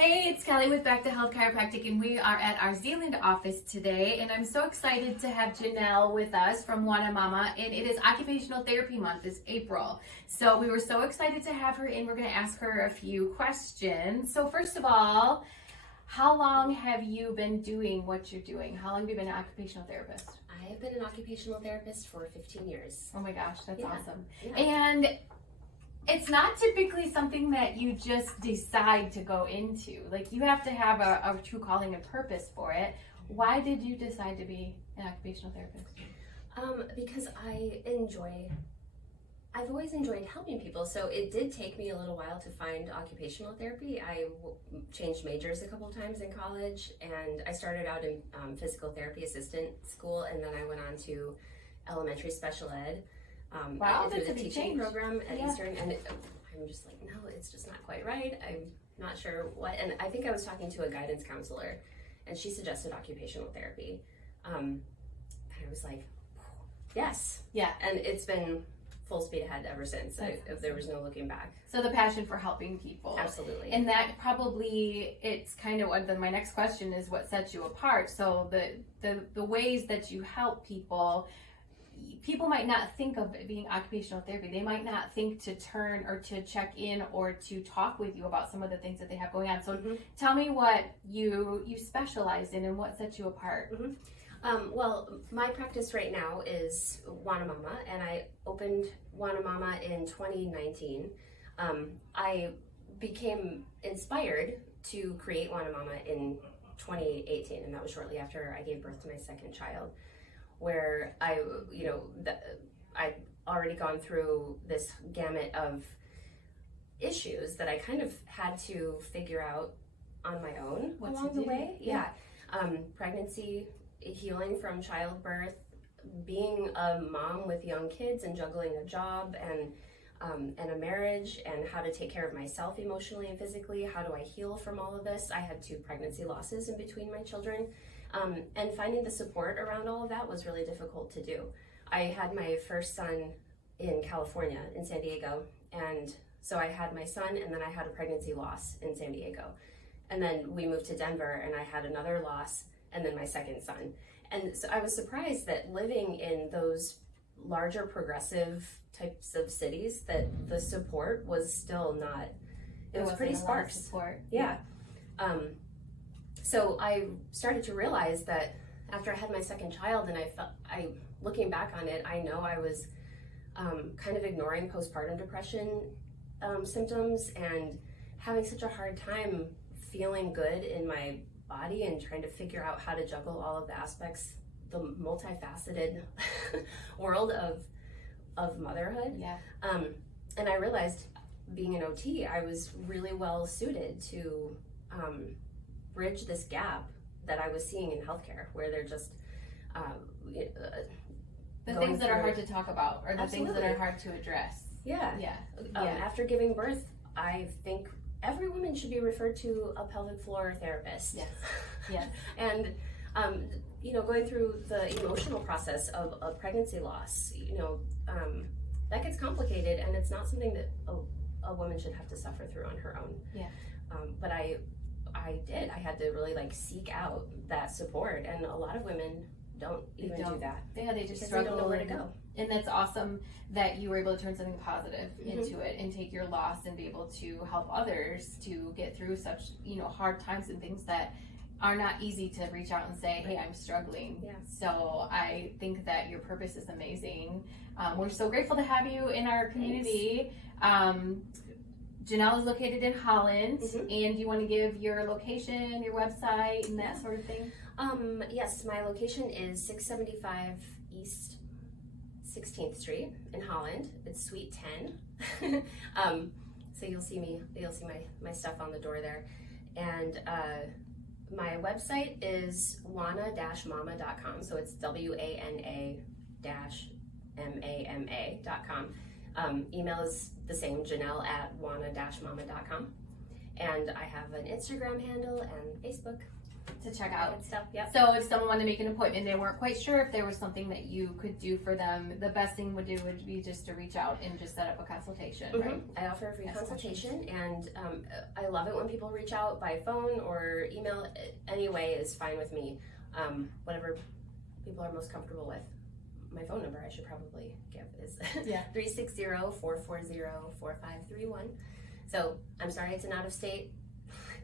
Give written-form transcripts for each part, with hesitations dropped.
Hey, it's Kelly with Back to Health Chiropractic, and we are at our Zeeland office today, and I'm so excited to have Janelle with us from Wana Mama, and it is Occupational Therapy Month, it's April. So we were so excited to have her in. We're going to ask her a few questions. So first of all, how long have you been doing what you're doing? How long have you been an occupational therapist? I have been an occupational therapist for 15 years. Oh my gosh, that's awesome. Yeah. And it's not typically something that you just decide to go into. Like, you have to have a true calling and purpose for it. Why did you decide to be an occupational therapist? Because I've always enjoyed helping people. So it did take me a little while to find occupational therapy. I changed majors a couple times in college, and I started out in physical therapy assistant school, and then I went on to elementary special ed. Wow, through that's the a big teaching change. program at Yeah. Eastern, and I'm just like, no, it's just not quite right. I'm not sure what, and I think I was talking to a guidance counselor, and she suggested occupational therapy, and I was like, yes, Yeah. and it's been full speed ahead ever since. That's There was no looking back. So the passion for helping people. Absolutely. And that probably, it's kind of what my next question is, what sets you apart. So the ways that you help people might not think of it being occupational therapy. They might not think to turn or to check in or to talk with you about some of the things that they have going on. So tell me what you specialize in and what sets you apart. Well, my practice right now is Wana Mama, and I opened Wana Mama in 2019. I became inspired to create Wana Mama in 2018, and that was shortly after I gave birth to my second child, where I'd already gone through this gamut of issues that I kind of had to figure out on my own along the way. Pregnancy, healing from childbirth, being a mom with young kids and juggling a job and a marriage, and how to take care of myself emotionally and physically. How do I heal from all of this? I had 2 pregnancy losses in between my children. And finding the support around all of that was really difficult to do. I had my first son in California, in San Diego, and so I had my son, and then I had a pregnancy loss in San Diego. And then we moved to Denver, and I had another loss, and then my second son. And so I was surprised that living in those larger progressive types of cities, that the support was still not, it was pretty sparse. Yeah. So I started to realize that after I had my second child, and looking back on it, I know I was kind of ignoring postpartum depression symptoms and having such a hard time feeling good in my body and trying to figure out how to juggle all of the aspects, the multifaceted world of motherhood. Yeah. And I realized, being an OT, I was really well suited to bridge this gap that I was seeing in healthcare, where they're just the things that are hard to talk about, or the things that are hard to address. After giving birth, I think every woman should be referred to a pelvic floor therapist. Yes. And going through the emotional process of a pregnancy loss, that gets complicated, and it's not something that a woman should have to suffer through on her own. But I did. I had to really seek out that support, and a lot of women don't even do that. Yeah, they just struggle. They don't know where to go. And that's awesome that you were able to turn something positive into it and take your loss and be able to help others to get through such hard times and things that are not easy to reach out and say, hey, I'm struggling. So I think that your purpose is amazing. We're so grateful to have you in our community. Janelle is located in Holland, and you want to give your location, your website, and that sort of thing? Yes, my location is 675 East 16th Street in Holland. It's Suite 10. So you'll see my stuff on the door there. And my website is wana-mama.com. So it's WANA-MAMA.com. Email is the same, Janelle at wana-mama.com. And I have an Instagram handle and Facebook. to check out. Good stuff. Yep. So if someone wanted to make an appointment, they weren't quite sure if there was something that you could do for them, the best thing would be just to reach out and just set up a consultation, right? I offer a free consultation, and I love it when people reach out by phone or email. Any way is fine with me. Whatever people are most comfortable with. My phone number I should probably give is 360-440-4531. So I'm sorry it's an out-of-state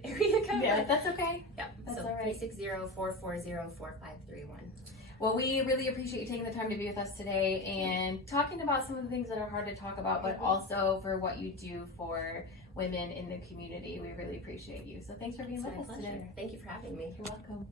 area code. Yeah, that's okay. Yeah, that's so all right. 360-440-4531. Well, we really appreciate you taking the time to be with us today and talking about some of the things that are hard to talk about, but also for what you do for women in the community. We really appreciate you. So thanks for being with us today. Thank you for having me. You're welcome.